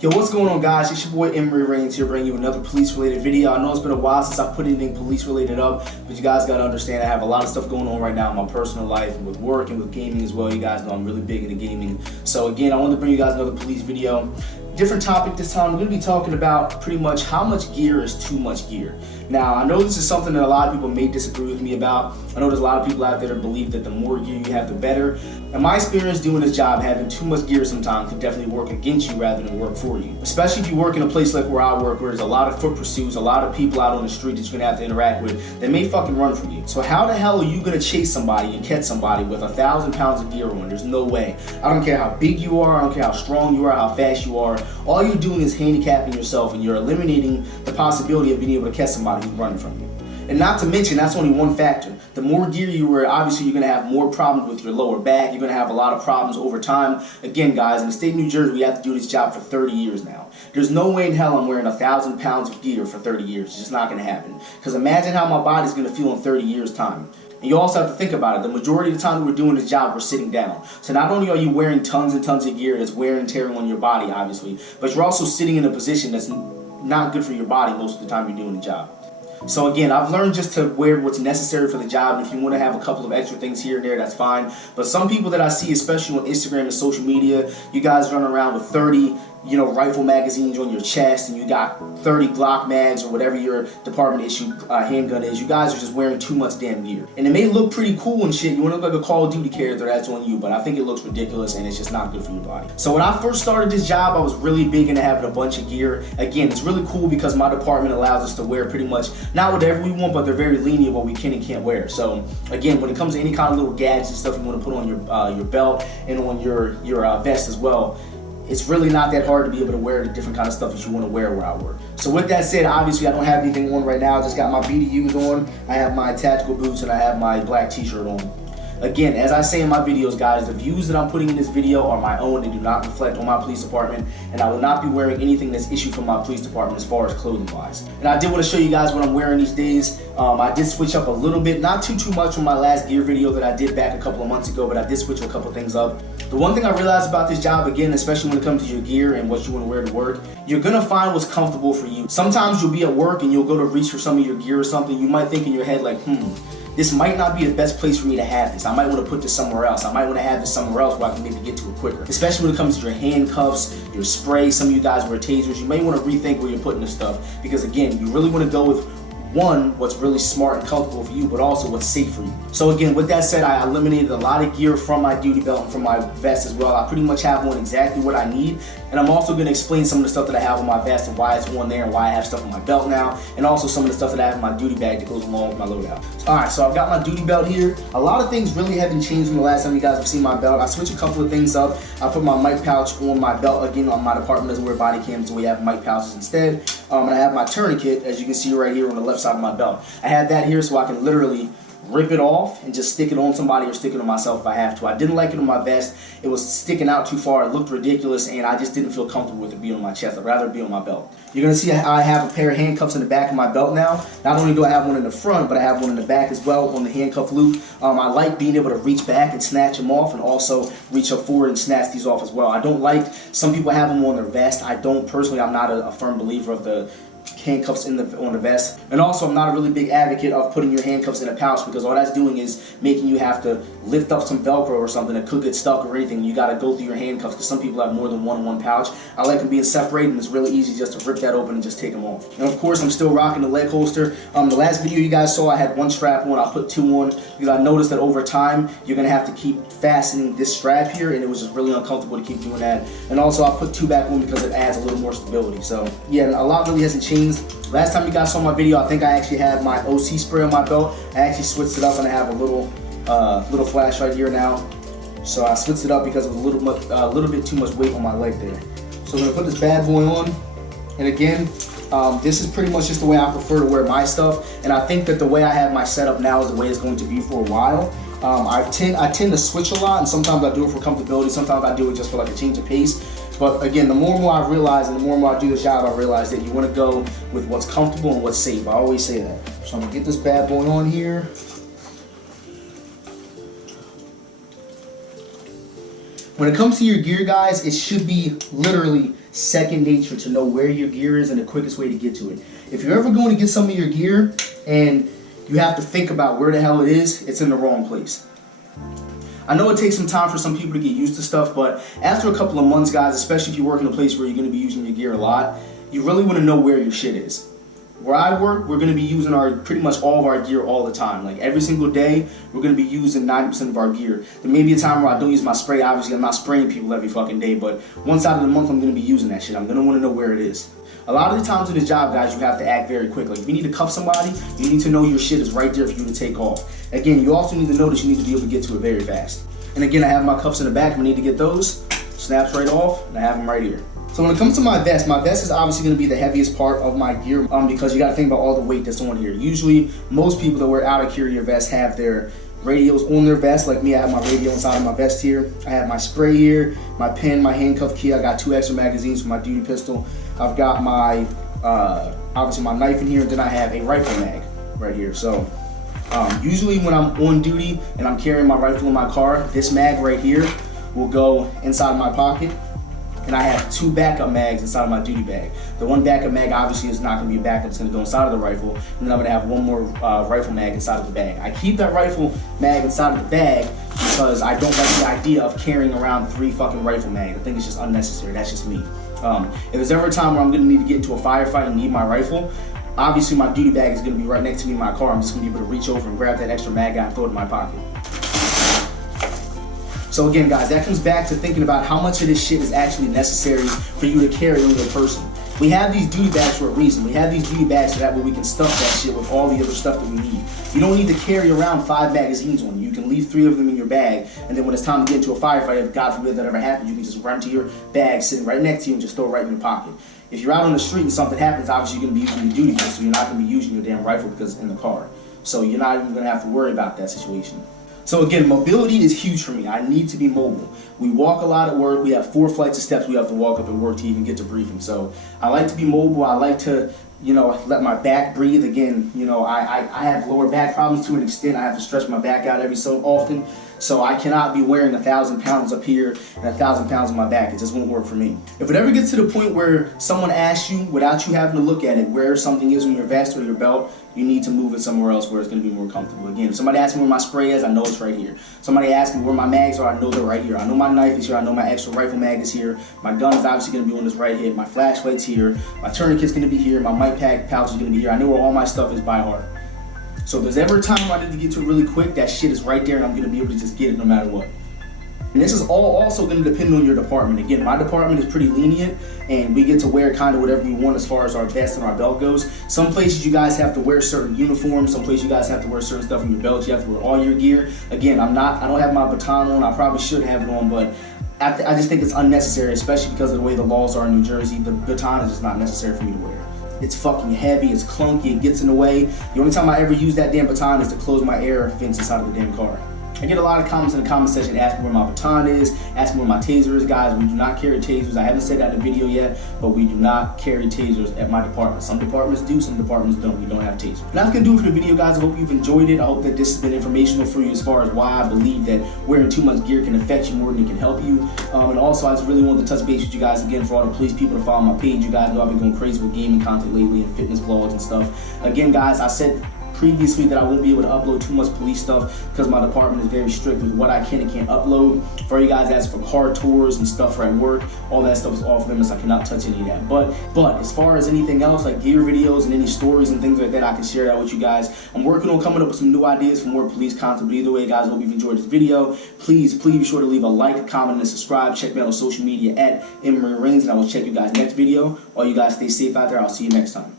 Yo, what's going on, guys? It's your boy EmeryReigns here, bringing you another police-related video. I know it's been a while since I've put anything police-related up, but you guys gotta understand I have a lot of stuff going on right now in my personal life, and with work and with gaming as well. You guys know I'm really big into gaming. So again, I wanted to bring you guys another police video. Different topic this time. I'm going to be talking about pretty much how much gear is too much gear. Now, I know this is something that a lot of people may disagree with me about. I know there's a lot of people out there that believe that the more gear you have, the better. In my experience doing this job, having too much gear sometimes can definitely work against you rather than work for you. Especially if you work in a place like where I work, where there's a lot of foot pursuits, a lot of people out on the street that you're going to have to interact with that may fucking run from you. So how the hell are you going to chase somebody and catch somebody with 1,000 pounds of gear on? There's no way. I don't care how big you are, I don't care how strong you are, how fast you are. All you're doing is handicapping yourself, and you're eliminating the possibility of being able to catch somebody who's running from you. And not to mention, that's only one factor. The more gear you wear, obviously you're going to have more problems with your lower back. You're going to have a lot of problems over time. Again, guys, in the state of New Jersey, we have to do this job for 30 years now. There's no way in hell I'm wearing 1,000 pounds of gear for 30 years. It's just not going to happen. Because imagine how my body's going to feel in 30 years' time. And you also have to think about it. The majority of the time that we're doing this job, we're sitting down. So not only are you wearing tons and tons of gear that's wear and tearing on your body, obviously, but you're also sitting in a position that's not good for your body most of the time you're doing the job. So again, I've learned just to wear what's necessary for the job, and if you want to have a couple of extra things here and there, that's fine. But some people that I see, especially on Instagram and social media, you guys run around with 30 rifle magazines on your chest, and you got 30 Glock mags or whatever your department issue handgun is. You guys are just wearing too much damn gear. And it may look pretty cool and shit. You want to look like a Call of Duty character, that's on you, but I think it looks ridiculous and it's just not good for your body. So when I first started this job, I was really big into having a bunch of gear. Again, it's really cool because my department allows us to wear pretty much, not whatever we want, but they're very lenient what we can and can't wear. So again, when it comes to any kind of little gadgets and stuff you want to put on your belt and on your vest as well, it's really not that hard to be able to wear the different kind of stuff that you want to wear where I work. So with that said, obviously I don't have anything on right now. I just got my BDUs on, I have my tactical boots, and I have my black t-shirt on. Again, as I say in my videos, guys, the views that I'm putting in this video are my own. They do not reflect on my police department, and I will not be wearing anything that's issued from my police department as far as clothing-wise. And I did want to show you guys what I'm wearing these days. I did switch up a little bit, not too much from my last gear video that I did back a couple of months ago, but I did switch a couple things up. The one thing I realized about this job, again, especially when it comes to your gear and what you want to wear to work, you're going to find what's comfortable for you. Sometimes you'll be at work and you'll go to reach for some of your gear or something. You might think in your head like, this might not be the best place for me to have this. I might want to put this somewhere else. I might want to have this somewhere else where I can maybe get to it quicker. Especially when it comes to your handcuffs, your spray. Some of you guys wear tasers. You may want to rethink where you're putting this stuff, because again, you really want to go with one, what's really smart and comfortable for you, but also what's safe for you. So again, with that said, I eliminated a lot of gear from my duty belt and from my vest as well. I pretty much have on exactly what I need, and I'm also going to explain some of the stuff that I have on my vest and why it's on there and why I have stuff on my belt now, and also some of the stuff that I have in my duty bag that goes along with my loadout. Alright, so I've got my duty belt here. A lot of things really haven't changed from the last time you guys have seen my belt. I switched a couple of things up. I put my mic pouch on my belt. Again, on my department doesn't wear body cams, so we have mic pouches instead. And I have my tourniquet, as you can see right here on the left side of my belt. I have that here so I can literally rip it off and just stick it on somebody or stick it on myself if I have to. I didn't like it on my vest. It was sticking out too far. It looked ridiculous, and I just didn't feel comfortable with it being on my chest. I'd rather it be on my belt. You're going to see I have a pair of handcuffs in the back of my belt now. Not only do I have one in the front, but I have one in the back as well on the handcuff loop. I like being able to reach back and snatch them off, and also reach up forward and snatch these off as well. I don't like, some people have them on their vest. I don't personally. I'm not a firm believer of the handcuffs on the vest, and also I'm not a really big advocate of putting your handcuffs in a pouch, because all that's doing is making you have to lift up some Velcro or something that could get stuck or anything. You got to go through your handcuffs, because some people have more than one in one pouch. I like them being separated, and it's really easy just to rip that open and just take them off. And of course, I'm still rocking the leg holster. The last video you guys saw, I had one strap on. I put two on because I noticed that over time you're gonna have to keep fastening this strap here, and it was just really uncomfortable to keep doing that. And also I put two back on because it adds a little more stability. So yeah, a lot really hasn't changed. Last time you guys saw my video, I think I actually had my OC spray on my belt. I actually switched it up, and I have a little flash right here now. So I switched it up because it was a little bit too much weight on my leg there. So I'm gonna put this bad boy on, and again, this is pretty much just the way I prefer to wear my stuff, and I think that the way I have my setup now is the way it's going to be for a while. I tend to switch a lot, and sometimes I do it for comfortability, sometimes I do it just for like a change of pace. But again, the more and more I realize, and the more and more I do this job, I realize that you want to go with what's comfortable and what's safe. I always say that. So I'm gonna get this bad boy on here. When it comes to your gear, guys, it should be literally second nature to know where your gear is and the quickest way to get to it. If you're ever going to get some of your gear and you have to think about where the hell it is, it's in the wrong place. I know it takes some time for some people to get used to stuff, but after a couple of months, guys, especially if you work in a place where you're going to be using your gear a lot, you really want to know where your shit is. Where I work, we're going to be using pretty much all of our gear all the time. Like every single day, we're going to be using 90% of our gear. There may be a time where I don't use my spray. Obviously, I'm not spraying people every fucking day, but once out of the month, I'm going to be using that shit. I'm going to want to know where it is. A lot of the times in this job, guys, you have to act very quick. Like if you need to cuff somebody, you need to know your shit is right there for you to take off. Again, you also need to know that you need to be able to get to it very fast. And again, I have my cuffs in the back. If I need to get those, snaps right off, and I have them right here. So when it comes to my vest is obviously going to be the heaviest part of my gear because you got to think about all the weight that's on here. Usually, most people that wear outer carrier vests have their radios on their vest. Like me, I have my radio inside of my vest here. I have my spray here, my pen, my handcuff key. I got 2 extra magazines for my duty pistol. I've got my, obviously my knife in here, and then I have a rifle mag right here. So usually when I'm on duty and I'm carrying my rifle in my car, this mag right here will go inside of my pocket. And I have 2 backup mags inside of my duty bag. The one backup mag obviously is not going to be a backup, it's going to go inside of the rifle. And then I'm going to have 1 more rifle mag inside of the bag. I keep that rifle mag inside of the bag because I don't like the idea of carrying around 3 fucking rifle mags. I think it's just unnecessary. That's just me. If there's ever a time where I'm going to need to get into a firefight and need my rifle, obviously my duty bag is going to be right next to me in my car. I'm just going to be able to reach over and grab that extra mag and throw it in my pocket. So again, guys, that comes back to thinking about how much of this shit is actually necessary for you to carry on your person. We have these duty bags for a reason. We have these duty bags so that way we can stuff that shit with all the other stuff that we need. You don't need to carry around 5 magazines on you. You can leave 3 of them in your bag, and then when it's time to get into a firefight, if God forbid that ever happens, you can just run to your bag sitting right next to you and just throw it right in your pocket. If you're out on the street and something happens, obviously you're going to be using your duty bag, so you're not going to be using your damn rifle because it's in the car. So you're not even going to have to worry about that situation. So again, mobility is huge for me. I need to be mobile. We walk a lot at work. We have 4 flights of steps we have to walk up at work to even get to briefing. So I like to be mobile. I like to, let my back breathe. Again, I have lower back problems to an extent. I have to stretch my back out every so often. So I cannot be wearing 1,000 pounds up here and 1,000 pounds on my back. It just won't work for me. If it ever gets to the point where someone asks you, without you having to look at it, where something is on your vest or your belt, you need to move it somewhere else where it's going to be more comfortable. Again, if somebody asks me where my spray is, I know it's right here. Somebody asks me where my mags are, I know they're right here. I know my knife is here. I know my extra rifle mag is here. My gun is obviously going to be on this right hip. My flashlight's here. My tourniquet's going to be here. My mic pack pouch is going to be here. I know where all my stuff is by heart. So if there's ever a time where I need to get to it really quick, that shit is right there and I'm going to be able to just get it no matter what. And this is all also going to depend on your department. Again, my department is pretty lenient and we get to wear kind of whatever we want as far as our vest and our belt goes. Some places you guys have to wear certain uniforms. Some places you guys have to wear certain stuff in your belt. You have to wear all your gear. Again, I don't have my baton on. I probably should have it on, but I just think it's unnecessary, especially because of the way the laws are in New Jersey. The baton is just not necessary for me to wear. It's fucking heavy, it's clunky, it gets in the way. The only time I ever use that damn baton is to close my air vents inside of the damn car. I get a lot of comments in the comment section asking where my baton is, asking where my taser is. Guys, we do not carry tasers. I haven't said that in the video yet, but we do not carry tasers at my department. Some departments do, some departments don't. We don't have tasers. And that's going to do it for the video, guys. I hope you've enjoyed it. I hope that this has been informational for you as far as why I believe that wearing too much gear can affect you more than it can help you. And also, I just really wanted to touch base with you guys again for all the police people to follow my page. You guys know I've been going crazy with gaming content lately and fitness vlogs and stuff. Again, guys, I said previously that I won't be able to upload too much police stuff because my department is very strict with what I can and can't upload. For you guys ask for car tours and stuff for at work, all that stuff is off limits. I cannot touch any of that. But as far as anything else, like gear videos and any stories and things like that, I can share that with you guys. I'm working on coming up with some new ideas for more police content. But either way, guys, I hope you've enjoyed this video. Please be sure to leave a like, a comment, and subscribe. Check me out on social media at EmeryReigns, and I will check you guys next video. All you guys stay safe out there. I'll see you next time.